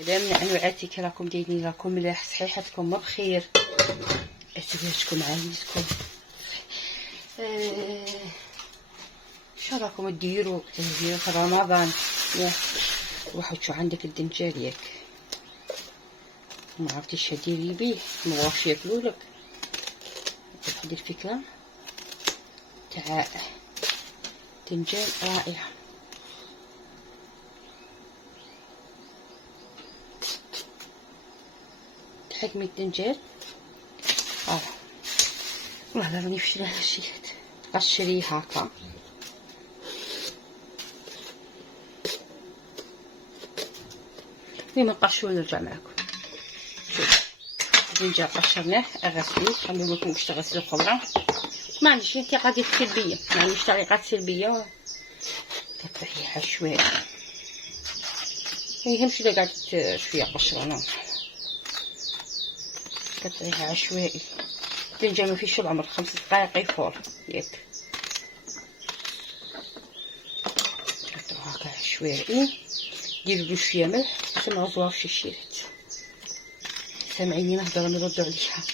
من عنوعاتي كي راكم دايرين، راكم ملاح، صحيحتكم بخير، عتباتكم عايزكم شو راكم ديروا في رمضان؟ روحوا شو عندك الدنجال ياك ما عرفتيش شديري بيه، ما بغاوش ياكلولك. هذه الفكره تاع دنجال رائعه. حكمة الدنجال والله راني فشلة هالشيات قشريه هكا. لما نقشرو نرجع معاكم. شوف الدنجال قشرناه، غسلوه، خليو لكم باش تغسلو الخضره. ما عنديش انتقادات سلبيه، ما عنديش تعليقات سلبيه، كطيحي عشوائي. ما يهمش الا قعدت شويه قشرونه، كطيحي عشوائي. الدنجال ما فيش العمر، 5 دقائق يفور ياك. كطيحي هكا عشوائي. ديروا شويه ملح، ما غزواوش الشيرات. سامعيني نهضر نردو عليها.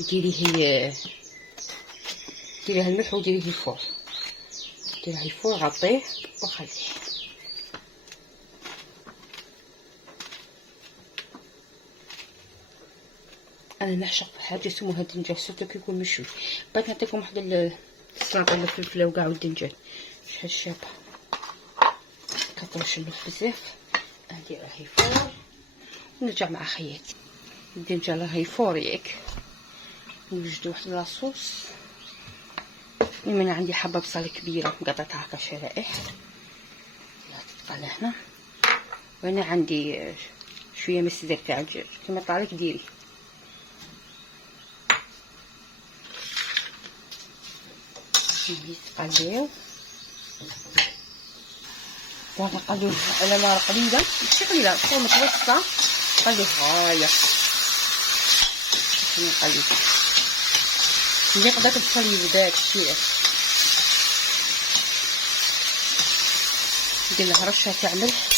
ديريه الملح وديريه الفور، ديريه الفور، غطيه وخليه. انا نعشق حاجه اسمها الدنجال، سورتو كي يكون مشوي. بغيت نعطيكم واحد السلطه الفلفله وكاع والدنجال شحال شابه. كطرش الملح بزاف، ندير راهي فور ونرجع مع خياتي. الدنجال راهي فور ياك. نوجدو واحد لاصوص. من عندي حبه بصل كبيره مقطعتها هكا شرائح، لا تبقى لهنا. وانا عندي شويه من السدر تاع الدجاج، كيما طالك ديري. نقليو ونقليوه على نار قليله، ماشي قليله، تكون متوسطه. نقليوه غايه، نقليوه ملي قدرت البصل يبدا شويه. ندير له رشه تاع ملح،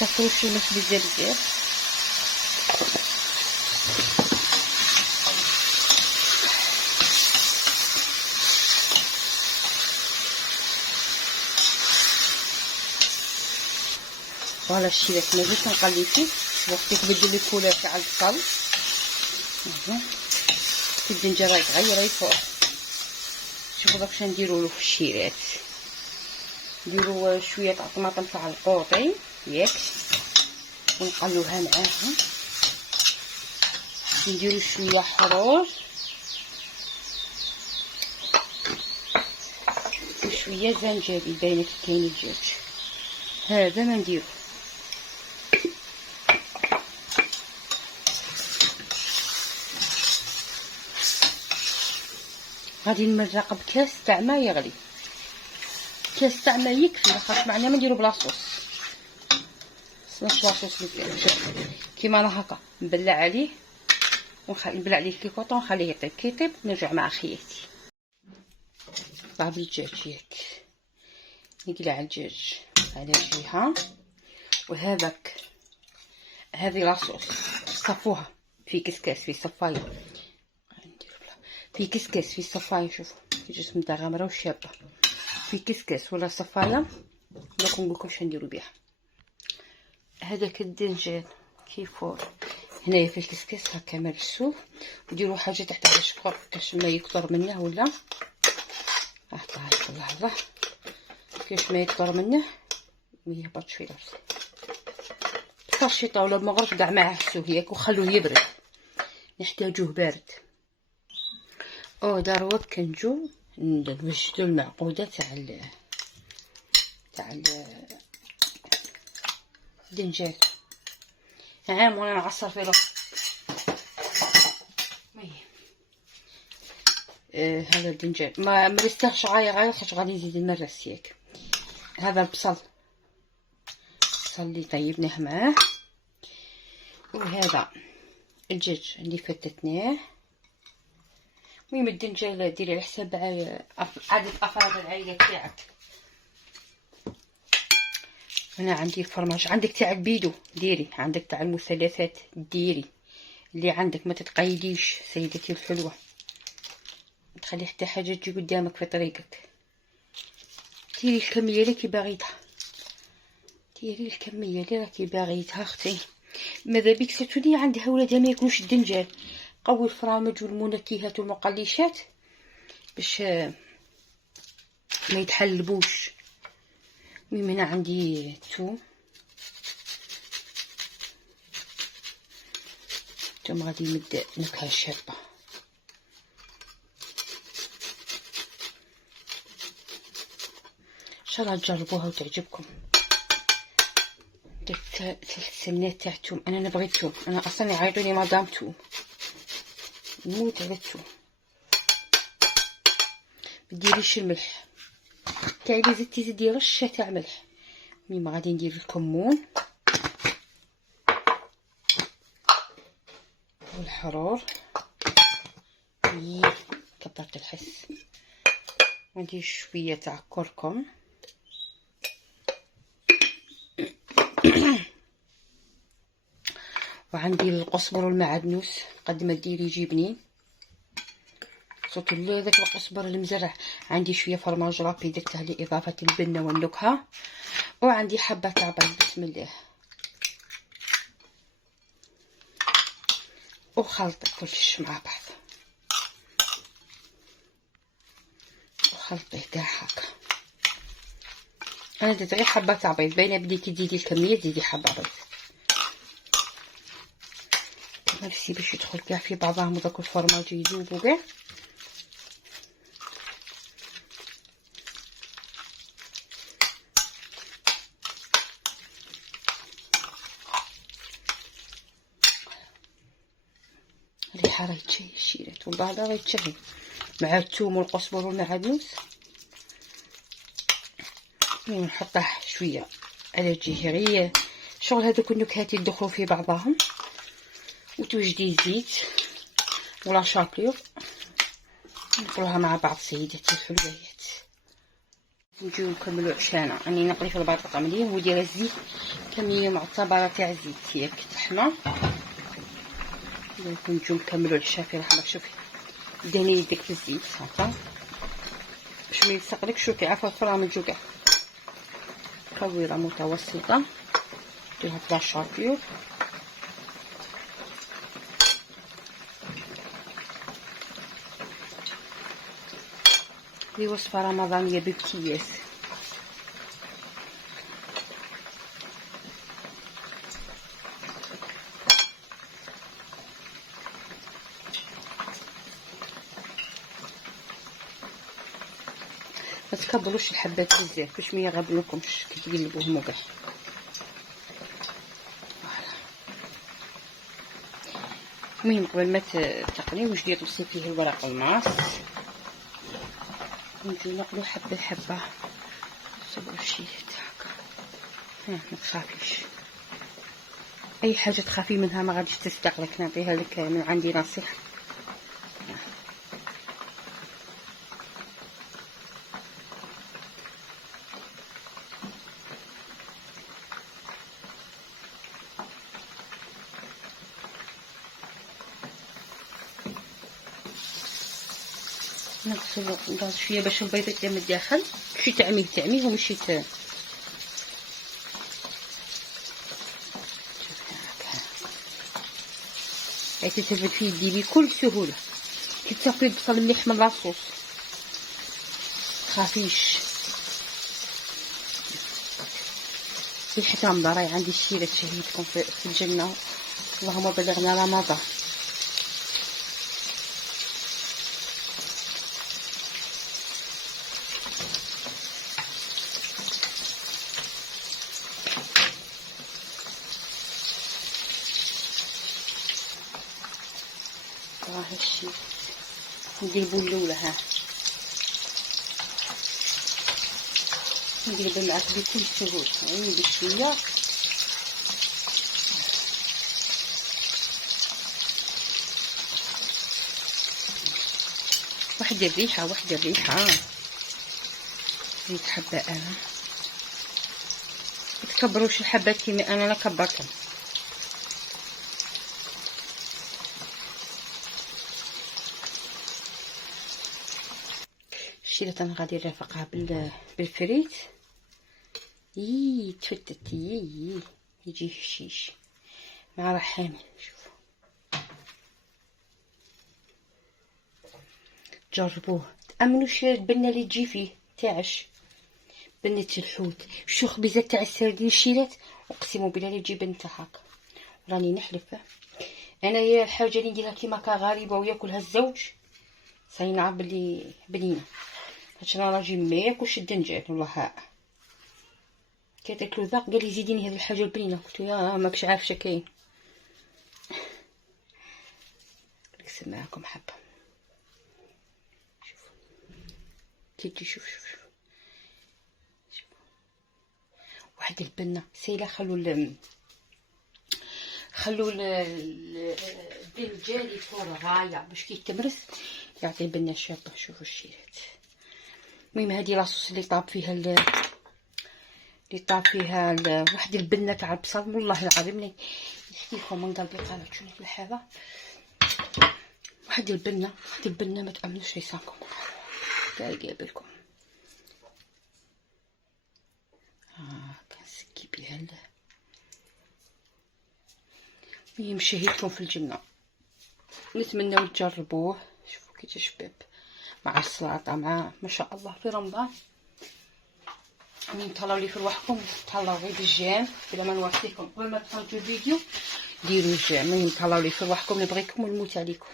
كتروش الملح بزاف. فوالا الشيرات ما زلت نقلي فيه وقت تبدل الكولور تاع البصل. الدنجال يتغير يفور. شوفوا داك واش نديروا له في الشيرات. نديروا شويه تاع طماطم تاع القوطي ياك، ونقلوها معاها. نديروا شويه حروج وشويه زنجبيل باينه كي كاين الدجاج. هذا ما نديرو. غادي نمرق بكاس تاع ما يغلي، كاس تاع ما يكفي، لاخاطش معنا ما نديرو بلاصوص. صلاش لاصوص كيما انا هكا نبلع عليه نبلع عليه الكيكوطه ونخليه يطيب. كي يطيب نرجع مع خياتي. طاب الدجاج ياك، نقلع الدجاج على جهه، وهذاك هذه لاصوص صفوها في كسكاس في صفايه. في كسكاس في صفايه، شوفوا في جسم تاع غامره وشابه. في كسكاس ولا صفايه راكم نقولكم واش نديرو بها. هذاك الدنجال كيفور هنايا في الكسكاس هكا مرسوه. وديروا حاجه تحت على الشكر باش ما يكثر منه، ولا هاي لحظه كاش ما يكثر منه ما يهبطش في راسي. طاشي طاوله بمغرف كاع معاه ياك، وخلوه يبرد، نحتاجوه بارد. دروك كنجو نوجدو المعقوده تاع الدنجال. نعم وانا نعصر فيه هذا الدنجال ما مرستهش غاية خاطر غادي نزيد نمرس ياك. هذا البصل اللي طيبناه معاه، وهذا الدجاج اللي فتتناه، المهم الدنجال ديري على حساب عدد افراد العائله تاعك. هنا عندي الفرماج، عندك تاع البيدو ديري، عندك تاع المثلثات ديري، اللي عندك ما تتقيديش سيدتي الحلوه، تخلي حتى حاجه تجي قدامك في طريقك. ديري الكميه اللي باغيتها، ديري الكميه اللي راكي باغيتها اختي. ماذا بيك ستولي عندها ولادها ما ياكلوش الدنجال. قوي الفرامج والمنكهات والمقليشات باش ما يتحلبوش. المهم هنا عندي الثوم غادي يمد نكهه شابه. ان شاء الله تجربوها وتعجبكم. درت 3 سنات تاع الثوم، انا نبغي الثوم، انا اصلا يعيطوني مدام ثوم، نموت على الثوم. مديريش الملح تاعي، اللي زدتي زدي رشه تاع ملح. المهم غادي ندير الكمون والحرور، كبرت الحس، وندير شويه تاع كركم وعندي القزبر والمعدنوس قد ما ديري يجي بنين، صوت داك القزبر المزرع. عندي شويه فرماج رابي درته لاضافه البنه والنكهه، وعندي حبه تاع بيض. بسم الله، وخلط كلش مع بعض، وخلطيه كاع هكا. انا درت غير حبه تاع بيض، باينه بلي كي تزيدي الكميه تزيدي حبه بيض نفسي باش يدخل كاع في بعضهم، وداك الفرماج يذوبوا كاع. الريحه راهي تشهي الشيرات، والبعضها راهي تشهي مع الثوم والقزبر والمعدنوس. نحطه شويه على جهه، غير شغل هذوك النكهات يدخلوا في بعضهم، وتوجدي الزيت ولا شابليو نخلوها مع بعض سيداتي الحلويات. نجيو نكملوا عشانا. راني نقلي في البطاطا مليح وندير الزيت كميه معتبره تاع الزيت، ياك طحنا. نجيو نكملوا العشاء في رحمه. شوفي دهني يدك في الزيت هكا باش ما يلصقلكش. شوفي عفوا الفرامج وكاع كويره متوسطه، ديرها في لاشابيور. هذه وصفه رمضانيه بامتياز. ما تكبروش الحبات بزاف باش ما يغبنوكمش كي تقلبوهم وكاع. المهم قبل ما تقلي واش دير تبسي فيه الورق الماس، نجيو نقلو حبه حبه. صبروا شي هكا، ما تخافيش، اي حاجه تخافي منها ما غاديش تستقلك، نعطيها لك من عندي نصيحه. نغسلو نضغط شويه باش البيض يطيب من الداخل، شي تعميه ومشي تتهبل فيه يدي بكل سهوله. كي تصفي البصل مليح من لاصوص تخافيش. ريحه رمضان راهي عندي الشيره تشهيتكم في الجنه. اللهم بلغنا رمضان. راه هادشي نقلبو الاولى. ها نقلب معاك بكل سهوله، عيني بشويه. واحد الريحه زيد حبه. انا متكبروش الحبات كيما انا كبرتهم. الشيرات انا غادي نرافقها بالفريت. تفتت يجي هشيش مع رحامي. شوفوا جربوه، تامنوش البنه اللي تجي فيه تاعش بنه الحوت. شو خبيزات تاع السردين الشيرات اقسم بالله اللي تجي بنتها هكا. راني نحلف انايا الحاجه اللي نديرها كيما غريبه وياكلها الزوج صاينعه بلي بنينه. هادشي انا راجل ما ياكلش الدنجال والله. ها كتاكلو ذاق قال لي زيديني هذه الحاجه البنينه. قلت له يا ماكش عارفه كاين. نقسم معاكم حبه. شوفوا كي تجي. شوف واحد البنه سيله. خلو الدنجال يفور غايه باش كي يتمرس يعطي بنه شابه. شوفوا الشيرات. المهم هذه لاصوص اللي طاب فيها واحد البنه تاع البصل. والله العظيم نحكيكم من قلبي. قالت شنو في الحاره واحد البنه ما تامنوش لسانكم. كاع يقابلكم. كنسكي بها يمشيهلكم في الجنه. نتمنىو تجربوه. شوفوا كي تشباب مع السلطه مع ما شاء الله في رمضان. مين تهلاو لي في رواحكم تهلاو غير بالجيم بلا ما نوصيكم قبل ما تخرجوا الفيديو ديروا الجيم. مين تهلاو لي في رواحكم نبغيكم ونموت عليكم.